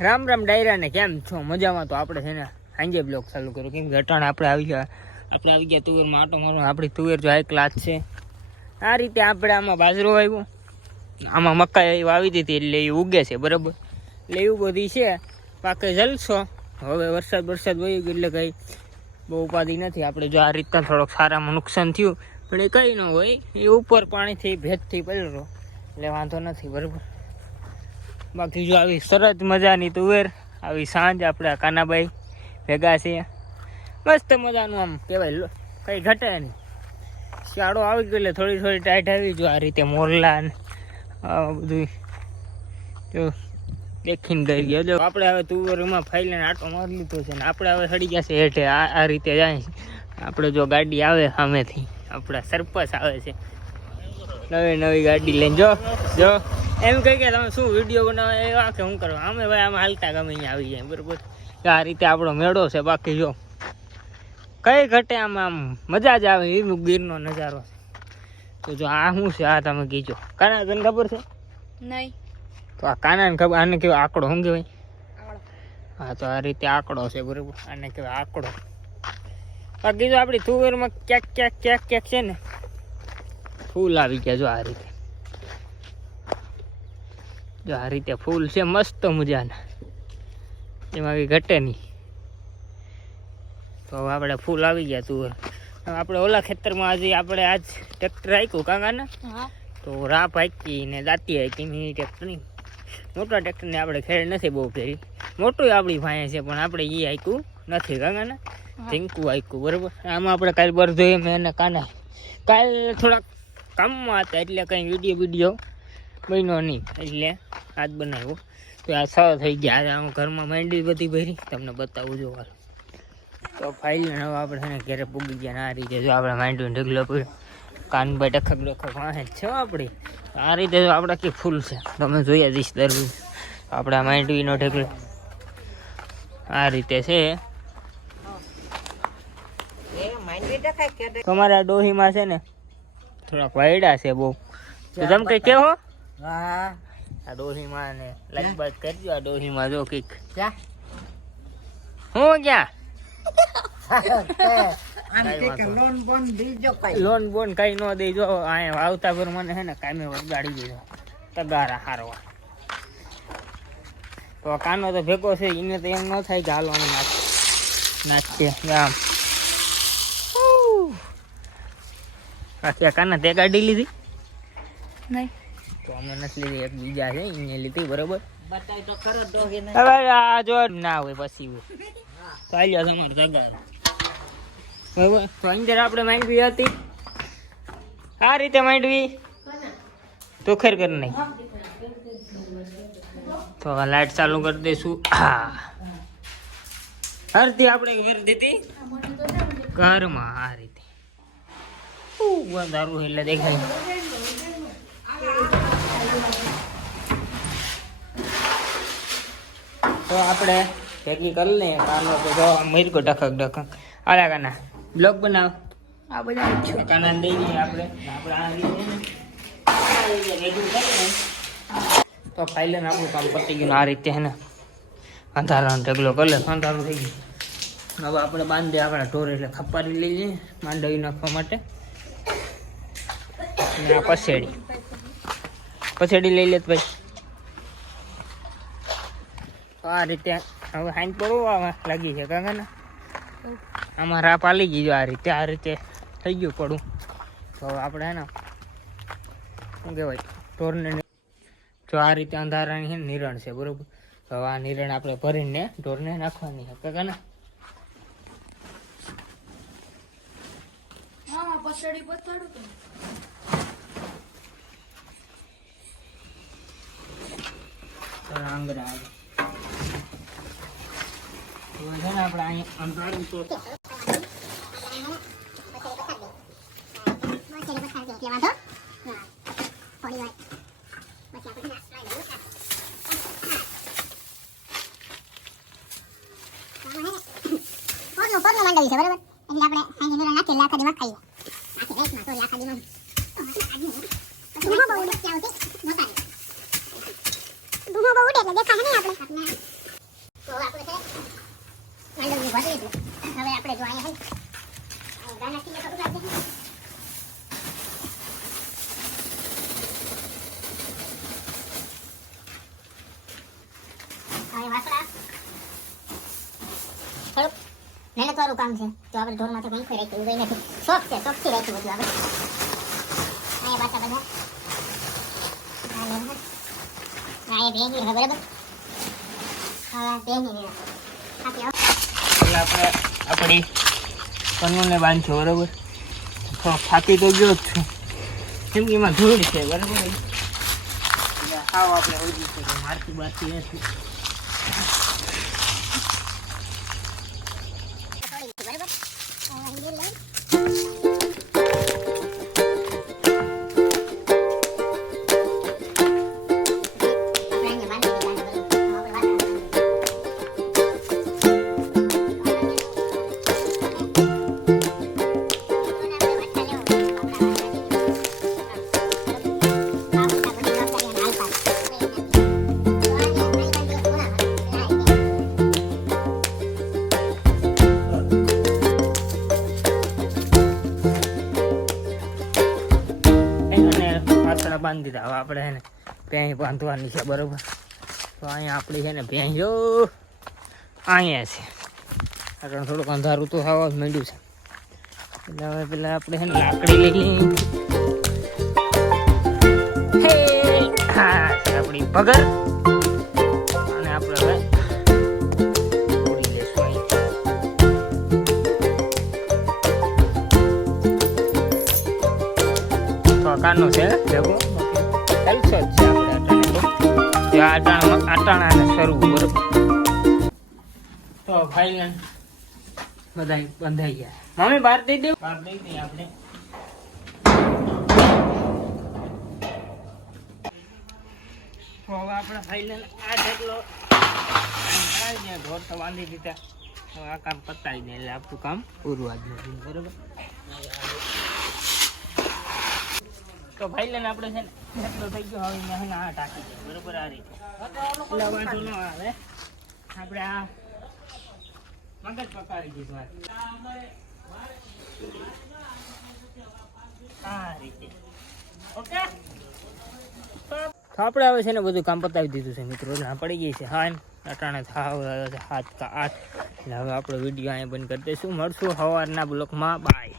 રામ રામ ડાયરા ને કેમ છો? મજામાં તો આપણે છે ને સાંજે બ્લોક ચાલુ કર્યું. કેમ કે અટાણે આપણે આવી ગયા. આપણે આવી ગયા તુવેરમાં આટો મારો આપણી તુવેર જો હાઈ ક્લાસ છે. આ રીતે આપણે આમાં બાજરો આવ્યો આમાં મકાઈ વાવી દીધી એટલે એ ઉગે છે, બરાબર? એટલે એવું બધી છે. પાકે જલશો. હવે વરસાદ વરસાદ વહી ગયો એટલે કંઈ બહુ ઉપાધિ નથી. આપણે જો આ રીતના થોડોક સારામાં નુકસાન થયું. પણ એ કંઈ ન હોય. એ ઉપર પાણીથી ભેજથી પલરો એટલે વાંધો નથી, બરાબર? બાકી જો આવી સરસ મજાની તુવેર આવી સાંજ આપણે કાનાભાઈ ભેગા છે મસ્ત મજાનું આમ કહેવાય કઈ ઘટે નહીં. શિયાળો આવી ગયો એટલે થોડી થોડી ટાઈટ આવી. જો આ રીતે મોરલા ને બધું જો દેખીને ગઈ ગયો. જો આપણે હવે તુવેરમાં ફાઈલને આટો મારી લીધો છે ને આપણે હવે સડી ગયા છે હેઠે. આ આ રીતે જાય આપણે જો ગાડી આવે સામેથી, આપણા સરપંચ આવે છે. નવી નવી ગાડી લઈને જો જો. એમ કહી કે તમે શું વીડિયો બનાવો? એવા કે શું કરો અમે ભાઈ આમાં હાલતા ગમે અહીંયા આવી જાય બરોબર? આ રીતે આપણો મેળો છે બાકી જો. કઈ ઘટે આમ આમ? મજા જ આવે એ ગીરનો નજારો. તો જો આ શું છે? આ તમે કીજો. કાના તને ખબર છે? નહીં. તો આ કાનાને ખબર? આને કેવો આંકડો શું કહેવાય? હા તો આ રીતે આંકડો છે બરોબર? આને કહેવાય આંકડો. બાકી જો આપણી તુવેરમાં ક્યાંક ક્યાંક ક્યાંક ક્યાંક છે ને ફૂલ આવી ગયા જો આ રીતે. જો આ રીતે ફૂલ છે મસ્ત મજાના. એમાં કંઈ ઘટે નહીં. તો હવે આપણે ફૂલ આવી ગયા તું હવે. આપણે ઓલા ખેતરમાં આજે આપણે આજ ટ્રેક્ટર હાંક્યું કાંગાના તો રાપ હાકી ને દાંતી હાંકી મિની ટ્રેક્ટરની મોટા ટ્રેક્ટરની આપણે ખેડ નથી બહુ ફેરી મોટું આપણી ભાઈ છે પણ આપણે એ હાંક્યું નથી કાંગાના ઝીંકું હાંક્યું બરાબર? આમાં આપણે કાલ બર જોઈએ મેં એને કાના. કાલ થોડાક કામમાં હતા એટલે કંઈ વીડિયો વીડિયો બન્યો નહીં. એટલે આજ બનાવ્યો. તો આ છ થઈ ગયા. આમ ઘરમાં માંડવી બધી ભરી. તમને બતાવું જો હાલ. તો ફાઇલ હવે આપણે ઘરે પૂગી ગયા આ રીતે જો આપણે માંડવી ઢગલો પડ્યો. કાનભાઈ ડખક ડખક વાહે છે આપણી આ રીતે જો આપણે કે ફૂલ છે. તમે જોયા જઈશ દરરોજ આપણા માંડવીનો ઢગલો. આ રીતે છે. તમારા ડોહીમાં છે ને થોડાક વાયડા છે બહુ. તમે કઈ કેવો હા. આ ડોહીમાં ને લગભગ કરજો આ ડોહીમાં જો ક્યાં? હું ક્યાં? લોન બોન દીજો કઈ. લોન બોન કઈ ન દેજો. આય આવતા પર મને હે ને કામે વગાડી દીધો તગારા હારવા. તો આ કાનો તો ભેગો છે એને તો એમ ન થાય કે હાલો નાખ નાખીએ. આમ. બાકી આ કાના તે ગાડી લીધી નહીં. તો અમે નથી લીધી એક બીજા છે એને લીધી બરોબર? હવે આ જો ના હોય પછી તો તમારો તગારો બરોબર? તો અંદર આપણે માંડવી હતી. આ રીતે માંડવી. તો ખેર કરી નહીં. તો લાઈટ ચાલુ કરી દઈશું. હા હરતી આપણે ઘર દીધી. ઘરમાં આ રીતે. વધારું એટલે દેખાય તો આપણે ભેગી કરી લઈએ. કાનો તો જો મરકો ડખક ડખક. આલા કાના બ્લોગ બનાવ. આ બધા કાના દઈ દઈએ આપણે આપણે આ રીતે ભેગું કરીને તો ફાઇલન આપણું કામ પતી ગયું આ રીતે હે ને. અંધારાનો ઢગલો કરે અંધારું થઈ ગયું. હવે આપણે બાંધીએ આપણા ઢોર એટલે ખપારી લઈ લઈએ માંડવી નાખવા માટે. અને આ પછેડી. પછેડી લઈ લે ભાઈ. તો આ રીતે હવે હાઈન પડવા લાગી છે કાકા ને? આમાં રાપ આલી ગઈ આ રીતે આ રીતે થઈ ગયું પડું. તો આપણે હે ને શું કહેવાય ઢોરને જો આ રીતે અંધારાની નિરણ છે બરોબર? તો હવે આ નિરણ આપણે ભરીને ઢોરને નાખવાની છે કાકા ને? આંગળા આવે. તો છે ને આપણે અહીં અંધારું તો પગનું પગનું માંડવી છે બરાબર એટલે આપણે અહીં નીંદણ નાખી આખા દીમાં ખાઈએ આખી રાઈસમાં સોરી આખા દીમાં પછી હું બહુ નથી આવતી નહોતા દુહો બહુ એટલે દેખાય નહીં આપણે આપણે તો હવે આપણે છે માંડવની ભરી એટલે હવે આપણે જો અહીંયા હે ગાના સીને તો ઉગાડી દે હવે વાસડા મહેનતવાળું કામ છે તો આપણે ઢોરમાંથી કંઈ ખોઈ રાખ્યું કંઈ નથી શોખ છે શોખથી રાખ્યું બધું આપણે અહીંયા પાછા બધા આ ભેગી હવે બરાબર હા ભેગી આપણે આપણી કનુને બાંધજો બરાબર? તો થાકી તો ગયો જ છું. કેમ કે એમાં ધૂળ છે, બરાબર? હાવ આપણે ઓછી છે મારતી બારતી નથી. પાતળા બાંધી દીધા. હવે આપણે છે ને ભેંસ બાંધવાની છે, બરોબર? તો અહીંયા આપણી છે ને ભેંસો અહીંયા છે. આગળ થોડુંક અંધારું તો હવા જ માંડ્યું છે. એટલે હવે પેલા આપણે છે ને લાકડી લઈ આપણી પગર. તો છે હેલ્સો જ છે આપણે આટાણામાં આટાણાને સરવું બરોબર. તો ભાઈ બધા બંધાઈ ગયા. મમ્મી બહાર દઈ દે. બહાર દઈ દઈએ આપણે. હવે આપણે ફાઈનલ આ ઢગલો દે ઢોર તો બાંધી દીધા. આ કામ પતાવી દે એટલે આપણું કામ પૂરું આજનું બરોબર? તો ભાઈ લઈને આપણે છે ને એટલો થઈ ગયો હવે મેં ને આ ટાંકી બરોબર આ રીતે. એટલે વાંધો ન આવે. આપણે આ મગજ પકાવી દીધું આ રીતે. ઓકે? આપણે આવે છે ને બધું કામ પતાવી દીધું છે મિત્રો. એટલે પડી ગઈ છે. હા અટાણે થાવ હાથ કા આઠ એટલે હવે આપણો વીડિયો અહીંયા બંધ કરી દઈશું. મળશું સવારના બ્લોકમાં. બાય